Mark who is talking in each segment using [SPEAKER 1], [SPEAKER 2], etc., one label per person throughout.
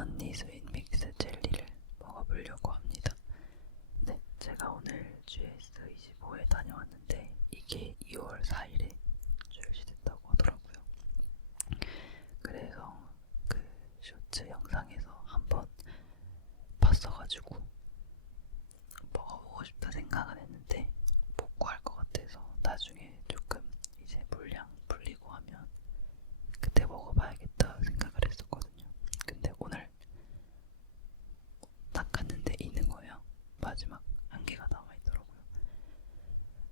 [SPEAKER 1] 언니 스윗 믹스 젤리를 먹어보려고 합니다. 네, 제가 오늘 GS25에 다녀왔는데 이게 2월 4일에 출시됐다고 하더라고요. 그래서 그 쇼츠 영상에서 한번 봤어가지고 먹어보고 싶다 생각은 했는데 못 구할 것 같아서 나중에 조금 이제 물량 불리고 하면 그때 먹어봐야겠다 생각을 했었거든요. 근데 오늘 딱 갔는데 있는 거예요. 마지막 한 개가 남아있더라고요.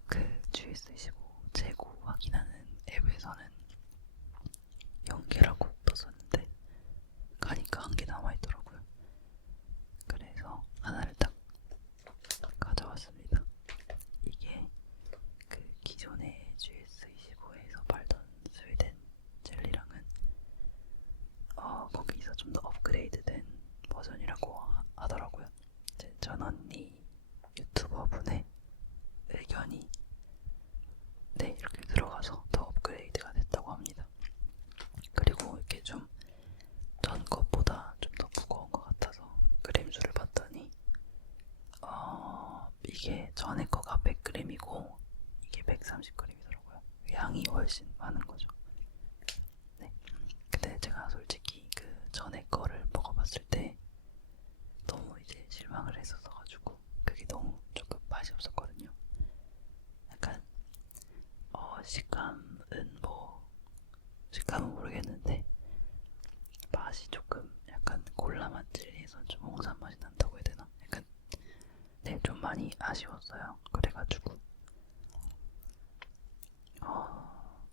[SPEAKER 1] 그 GS25 재고 확인하는 앱에서는 0개라고 떴었는데 가니까 한 개 남아있더라고요. 그래서 하나를 딱 가져왔습니다. 이게 그 기존의 GS25에서 팔던 스웨덴 젤리랑은 어, 거기서 좀 더 업그레이드된 버전이라고 하, 하더라고요. 전 언니 유튜버 분의 의견이 네 이렇게 들어가서 더 업그레이드가 됐다고 합니다. 그리고 이렇게 좀 전 것보다 좀 더 무거운 것 같아서 그램수를 봤더니 어 이게 전에 거가 100g이고 이게 130g이더라고요. 양이 훨씬 많은 거죠. 네. 근데 제가 솔직히 그 전에 거를 먹어봤을 때 너무 이제 실망을 했었어 가지고 그게 너무 조금 맛이 없었거든요. 약간 어 식감은 뭐 식감은 모르겠는데 맛이 조금 약간 콜라 맛 젤리에서 좀 홍삼 맛이 난다고 해야 되나? 약간 네 좀 많이 아쉬웠어요. 그래가지고 어,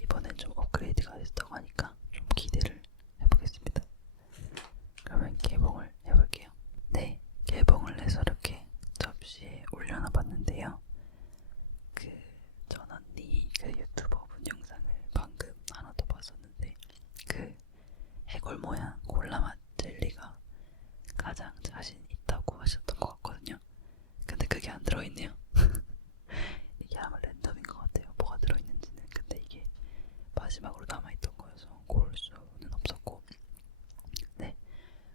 [SPEAKER 1] 이번엔 좀 업그레이드가 됐다고 하니까 좀 기대를 해보겠습니다. 그러면 개봉을 해볼게요. 네, 개봉을 해서 이렇게 접시에 올려놔봤는데요. 그 전 언니 그 유튜버 분 영상을 방금 하나 더 봤었는데 그 해골 모양 콜라맛 젤리가 가장 자신 있다고 하셨던 것 같거든요. 근데 그게 안 들어있네요. 이게 아마 랜덤인 것 같아요. 뭐가 들어있는지는. 근데 이게 마지막으로 남아있던 거여서 고를 수는 없었고, 네,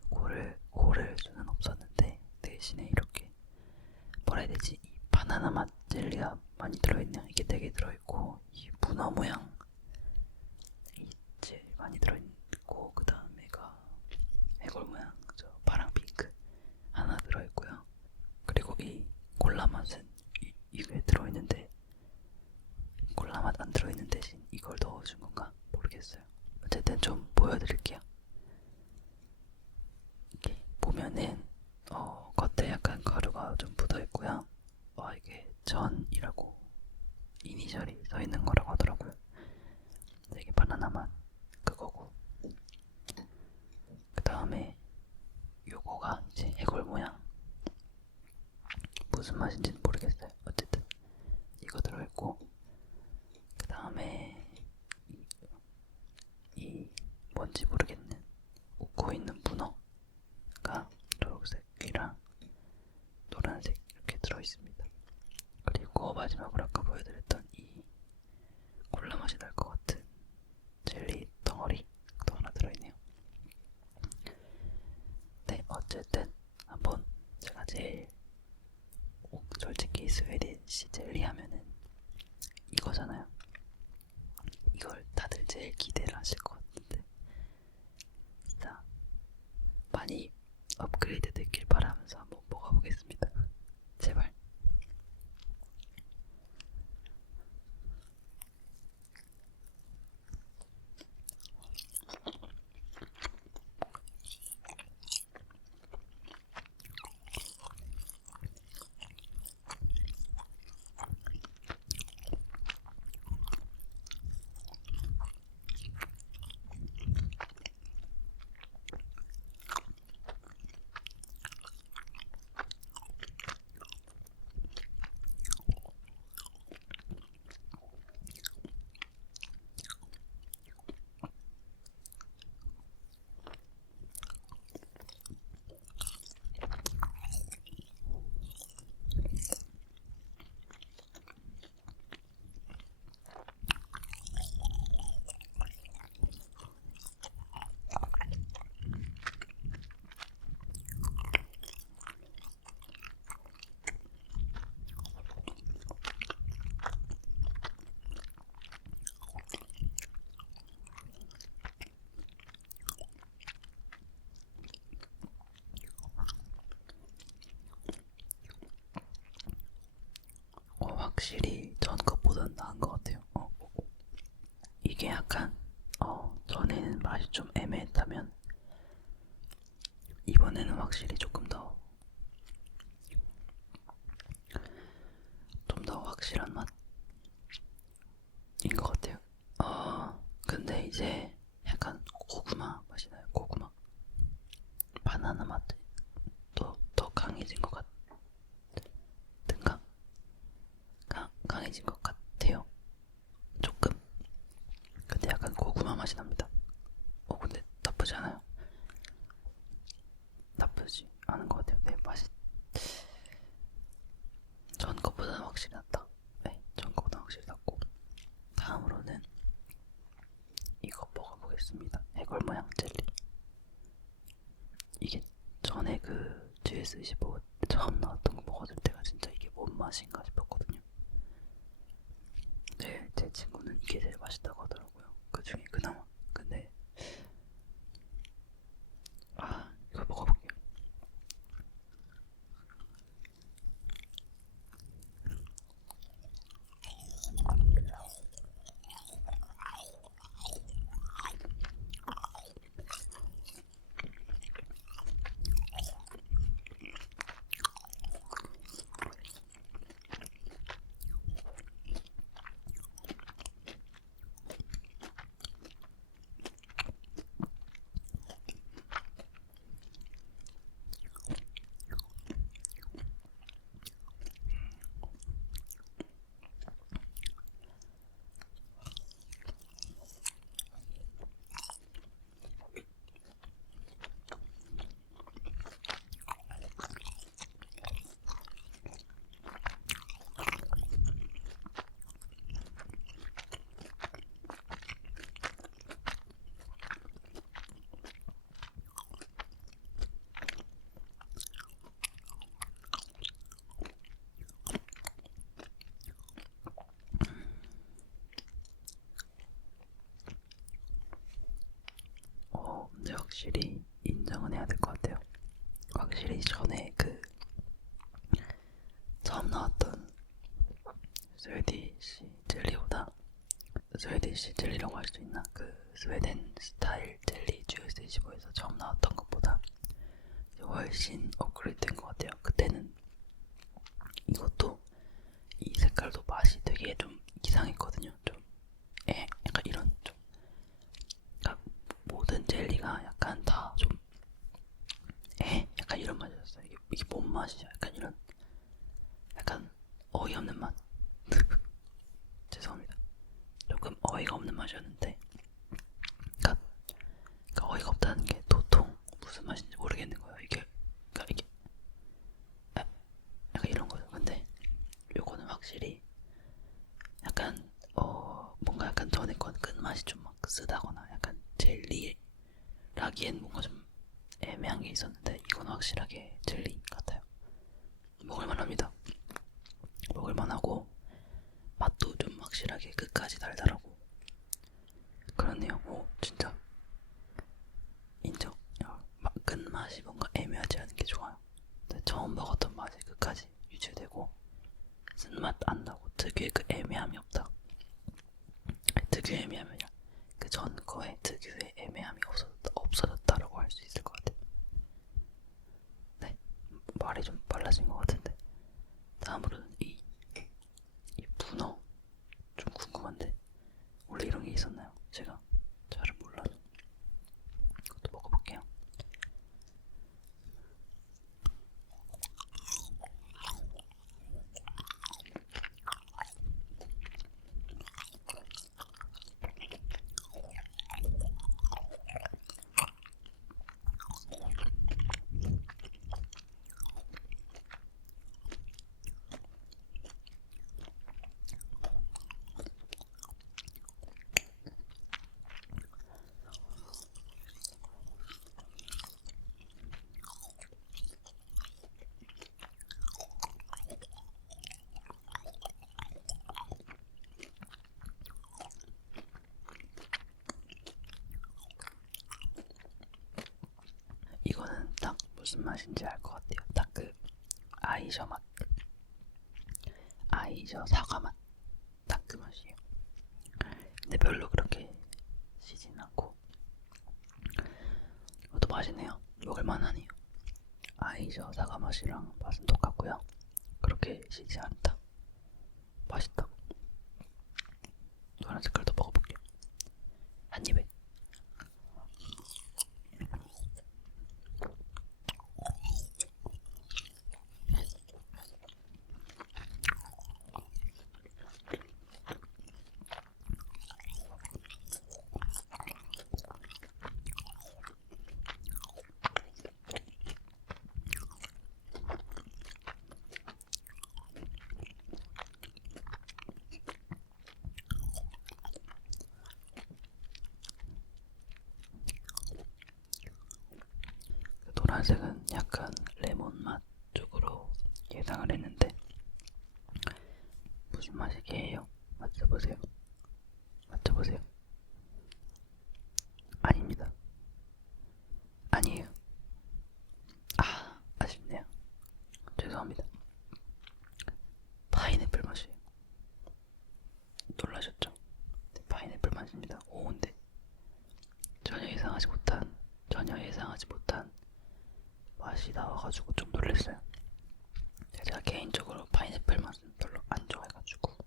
[SPEAKER 1] 고를 고를 수는 없었는데 대신에 이렇게 뭐라 해야 되지? 이 바나나 맛 젤리가 많이 들어있네요. 이게 네 개 들어있고 이 문어 모양 이제 많이 들어있고 그 다음에가 해골 모양 저 파랑 핑크 하나 들어있고요. 그리고 이 콜라 맛은 이, 이게 들어있는데 콜라 맛 안 들어있는 대신 이걸 넣어준 건가 모르겠어요. 어쨌든 좀 보여드릴게요. 이렇게 보면은 어, 겉에 약간 가루가 좀 묻어있고요. 어, 이게 전이라고 이니셜이 써있는 거라고 하더라고요. 이게 바나나 맛 그거고 그 다음에 요거가 이제 해골 모양 무슨 맛인지는 모르겠어요. 어쨌든 이거 들어있고 그 다음에 이, 이 뭔지 모르겠는 웃고 있는 문어가 초록색이랑 노란색 이렇게 들어있습니다. 그리고 마지막으로 아까 보여드렸던 이 콜라 맛이 날 것 같은 젤리 덩어리 또 하나 들어있네요. 네, 어쨌든 한번 제일 오, 솔직히 스웨덴 시 젤리 하면은 이거잖아요. 이걸 다들 제일 기대를 하실 것 같은데 진짜 많이 업그레이드 됐길 바라면서 이번에는 확실히 조금 더 좀더 확실한 맛인 것 같아요. 어 근데 이제 약간 고구마 맛이 나요. 고구마 바나나 맛도 더 강해진 것 같든가 강, 강해진 것 같아요. 조금. 근데 약간 고구마 맛이 납니다. 어 근데 나쁘지 않아요. 나쁘지 않은 것 같아요. 네 맛이 전 것보다는 확실히 낫다. 네, 전 것보다 확실히 낫고 다음으로는 이거 먹어보겠습니다. 해골 모양 젤리. 이게 전에 그 GS25 처음 나왔던 거 먹었을 때가 진짜 이게 뭔 맛인가 싶었거든요. 네, 제 친구는 이게 제일 맛있다고 하더라고요. 그 중에 그나마. 근데 아 이거 먹어볼게요. 어, 근데 확실히 인정은 해야 될 것 같아요. 확실히 전에 그 처음 나왔던 스웨디시 젤리보다 스웨디시 젤리라고 할 수 있나? 그 스웨덴 스타일 젤리 GS25에서 처음 나왔던 것보다 훨씬 업그레이드된 것 같아요. 그때는 이것도 이 색깔도 맛이 되게 좀 이상했거든요. 좀 에, 약간 이런 좀 그러니까 모든 젤리가 약간 다 좀 에? 약간 이런 맛이었어요. 이게, 이게 뭔 맛이야? 약간 이런 약간 어이없는 맛. 죄송합니다. 조금 어이가 없는 맛이었는데 그러니까, 그러니까 어이가 없다는 게 도통 무슨 맛인지 모르겠는 거예요. 이게 그러니까 이게 아, 약간 이런 거죠. 근데 요거는 확실히 약간 어 뭔가 약간 전에 건 끝맛이 좀막 쓰다거나 약간 젤리라기엔 뭔가 좀 애매한 게 있었는데 이건 확실하게 젤리 같아요. 먹을만합니다. 먹을만하고 맛도 좀 확실하게 끝까지 달달하고 그렇네요. 오 진짜 인정. 야, 막 끝맛이 뭔가 애매하지 않은 게 좋아요. 근데 처음 먹었던 맛이 끝까지 유지되고 쓴맛 안 나고 특유의 그 애매함이 없다. 아니, 특유의 애매함이 아니라 그전 거에 특유의 애매함이 없어졌다, 없어졌다라고 할 수 있을 것 같아요. 네, 말이 좀 빨라진 것 같은데 다음으로는 이, 이 분어 좀 궁금한데 있었나요? 제가 맛인지 알 것 같아요. 딱 그 아이셔 맛, 아이저 사과 맛, 딱 그 맛이에요. 근데 별로 그렇게 시진 않고 이것도 맛있네요. 먹을만하네요. 아이저 사과 맛이랑 맛은 똑같고요. 그렇게 시지 않다. 그 노란색은 약간 레몬 맛 쪽으로 예상을 했는데 무슨 맛이게요? 맞춰보세요. 맞춰보세요. 아닙니다. 아니에요. 아, 아쉽네요. 죄송합니다. 파인애플 맛이에요. 놀라셨죠? 네, 파인애플 맛입니다. 오운데 전혀 예상하지 못한 전혀 예상하지 못한 맛이 나와가지고 좀 놀랐어요. 제가 개인적으로 파인애플 맛은 별로 안 좋아해가지고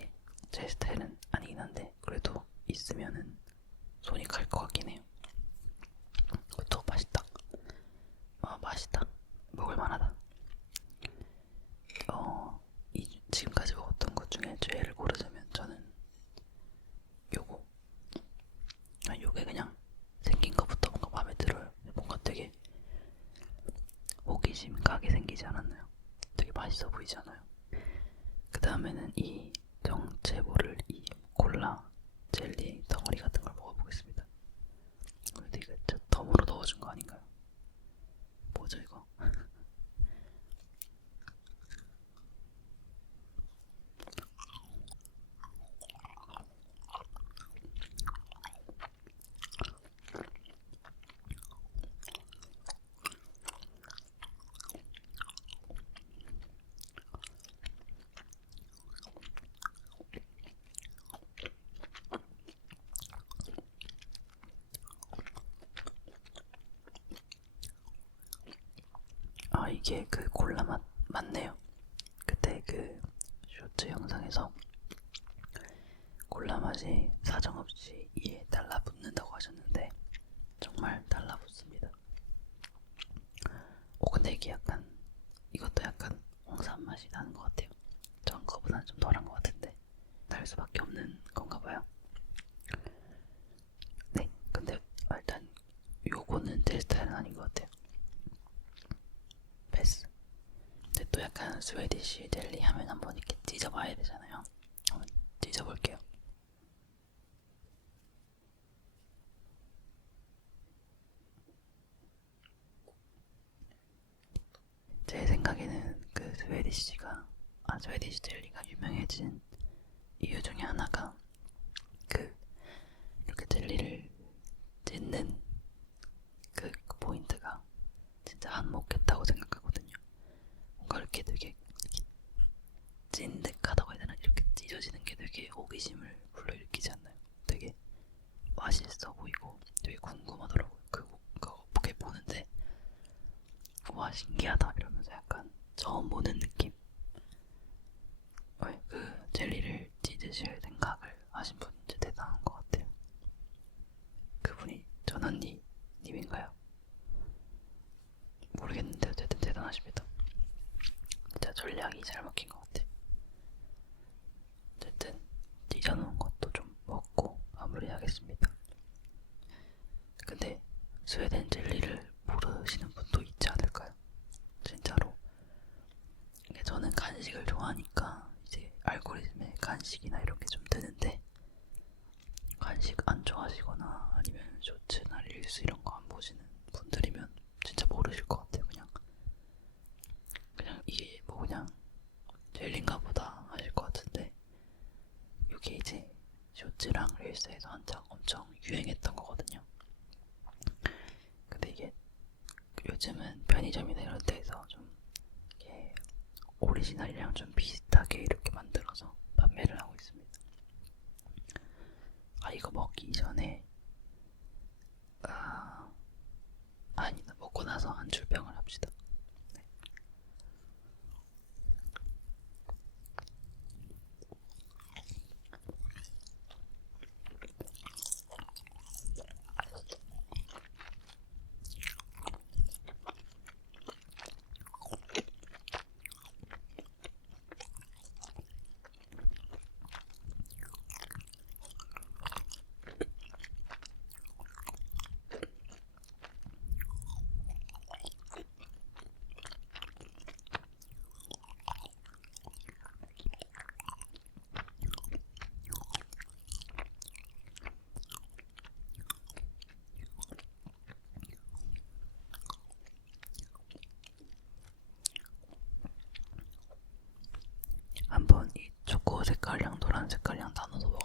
[SPEAKER 1] 예, 제 스타일은 아니긴 한데 그래도 있으면은 손이 갈 것 같긴 해요. 그것도 맛있다. 아 맛있다. 먹을만하다. 어, 이, 지금까지 먹었던 것 중에 제일 고르자면 저는 요거 아, 요게 그냥 생긴 것부터 뭔가 마음에 들어요. 뭔가 되게 호기심 가게 생기지 않았나요? 되게 맛있어 보이지 않아요? 그 다음에는 이 정체모를 이 콜라 젤리 덩어리 같은 걸 먹어보겠습니다. 근데 이거 진짜 덤으로 넣어준 거 아닌가요? 뭐죠 이거? 아 이게 그 콜라 맛 맞네요. 그때 그 쇼츠 영상에서 콜라 맛이 사정없이 이에 달라붙는다고 하셨는데 정말 달라붙습니다. 오 근데 이게 약간 이것도 약간 홍삼 맛이 나는 것 같아요. 전 거보다는 좀 덜한 것 같은데 날 수밖에 없는 건가 봐요. 네, 근데 일단 요거는 제 스타일은 아닌 것 같아요. 패스. 근데 또 약간 스웨디시 젤리 하면 한번 이렇게 찢어봐야 되잖아요. 한번 찢어볼게요. 제 생각에는 그 스웨디시가 아 스웨디시 젤리가 유명해진 이유 중에 하나가 그 이렇게 젤리를 찢는 그 포인트가 진짜 한몫했다고 생각하거든요. 뭔가 이렇게 되게 찐득하다고 해야 되나? 이렇게 찢어지는 게 되게 호기심을 불러일으키지 않나요? 되게 맛있어 보이고 되게 궁금하더라고요. 그거, 그거 보게 보는데 와 신기하다 이러면서 약간 처음 보는 느낌. 왜그 젤리를 찢으실 생각을 하신 분 진짜 대단한 것 같아요. 그분이 전언니 님인가요? 모르겠는데 어쨌든 대단하십니다. 진짜 전략이 잘 먹힌 것 같아. 어쨌든 찢어놓은 것도 좀 먹고 마무리하겠습니다. 근데 스웨덴 젤리를 모르시는 분도 있지 않을까요? 진짜로. 이게 간식을 좋아하니까 이제 알고리즘에 간식이나 이런 게좀 뜨는데 간식 안 좋아하시거나 아니면 쇼츠나 릴스 이런 보면 이 초코 색깔이랑 노란 색깔이랑 나눠서 먹을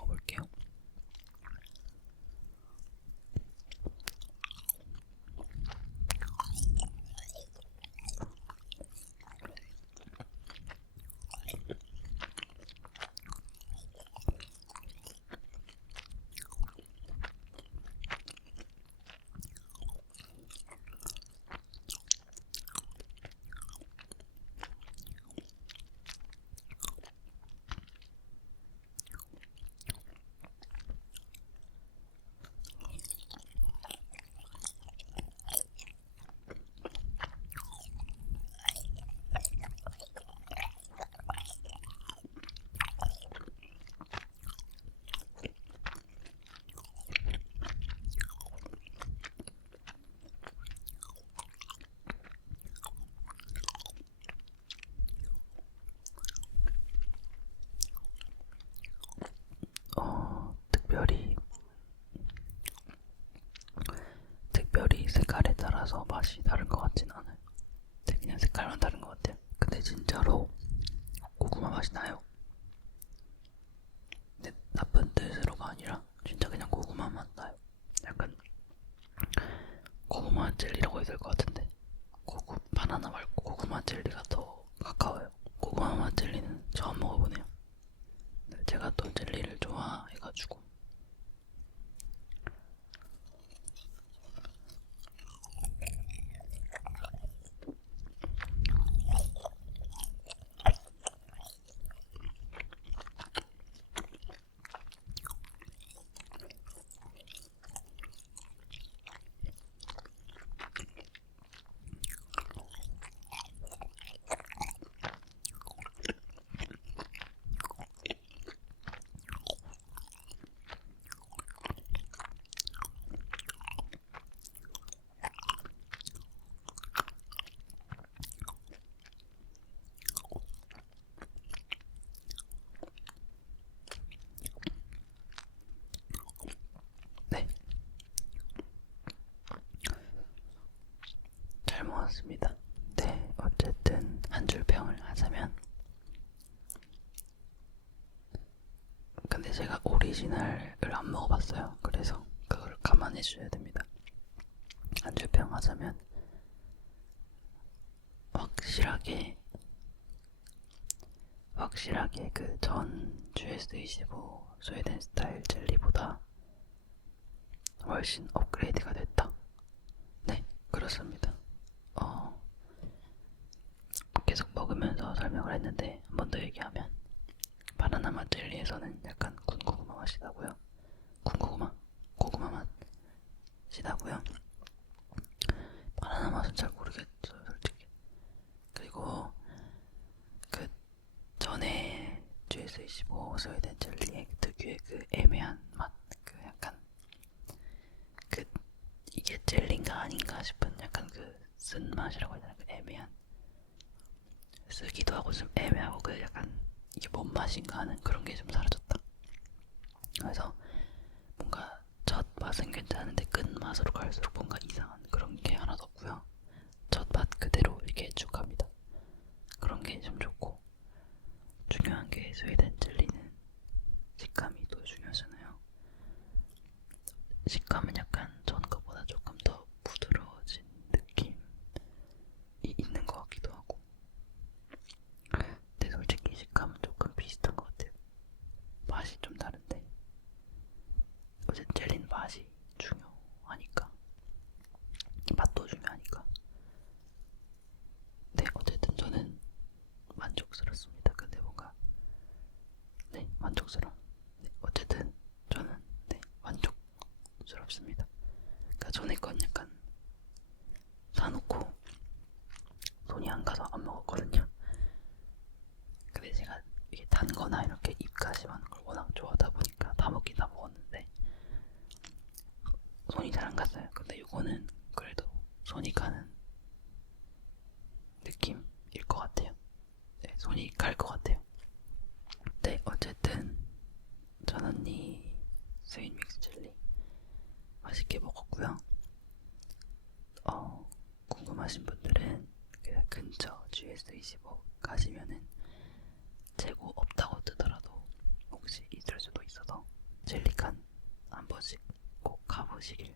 [SPEAKER 1] 따라서 맛이 다른 것 같진 않아요. 네, 그냥 색깔만 다른 것 같아요. 근데 진짜로 고구마 맛이 나요. 근데 나쁜 뜻으로가 아니라 진짜 그냥 고구마 맛 나요. 약간 고구마 젤리라고 해야 될 것 같은데 고구 바나나 말고 고구마 젤리가 더 가까워요. 고구마 맛 젤리는 처음 먹어보네요. 네, 제가 또 젤리를 좋아해가지고 네. 잘 모았습니다. 네, 어쨌든 한 줄 평을 하자면 근데 제가 오리지널을 안 먹어봤어요. 그래서 그걸 감안해 주셔야 됩니다. 한줄평 하자면 확실하게 확실하게 그 전 GS25 스웨덴 스타일 젤리보다 훨씬 업그레이드가 됐다. 네, 그렇습니다. 어, 계속 먹으면서 설명을 했는데 한 번 더 얘기하면 바나나 맛 젤리에서는 약간 맛이 나고요. 군고구마, 고구마 맛이 나고요. 바나나 맛은 잘 모르겠죠, 솔직히. 그리고 그 전에 GS25 스웨덴 젤리의 특유의 그 애매한 맛, 그 약간 그 이게 젤리인가 아닌가 싶은 약간 그 쓴맛이라고 해야 되나 그 애매한 쓰기도 하고 좀 애매하고 그 약간 이게 뭔 맛인가 하는 그런 게 좀 사라졌다. 그래서 뭔가 첫 맛은 괜찮은데 끝 맛으로 갈수록 뭔가 이상한 그런 게 하나도 없고요. 첫 맛 그대로 이렇게 쭉 갑니다. 그런 게 좀 좋고 중요한 게 스웨덴 젤리는 식감이 또 중요하잖아요. 식감은 약간 전 것보다 조금 더 부드러워진 느낌이 있는 것 같기도 하고. 근데 솔직히 식감은 조금 비슷한 것 같아요. 맛이 좀 다른데. 어쨌든 젤리는 맛이 중요하니까. 맛도 중요하니까. 네, 어쨌든 저는 만족스럽습니다. 근데 뭔가 네, 만족스러워. 네, 어쨌든 저는 네, 만족스럽습니다. 그러니까 전에 건 약간 사놓고 손이 안 가서 안 먹었거든요. 근데 제가 이게 단 거나 이렇게 입가심하는 걸 워낙 좋아하다 보니까 다 먹긴 다 먹었는데 손이 잘 안 갔어요. 근데 이거는 그래도 손이 가는 느낌일 것 같아요. 네, 손이 갈 것 같아요. 네, 어쨌든 전 언니 스윗 믹스 젤리 맛있게 먹었고요. 어, 궁금하신 분들은 그 근처 GS25 가시면은 재고 없다고 뜨더라도 젤리칸 한 번씩 꼭 가보시길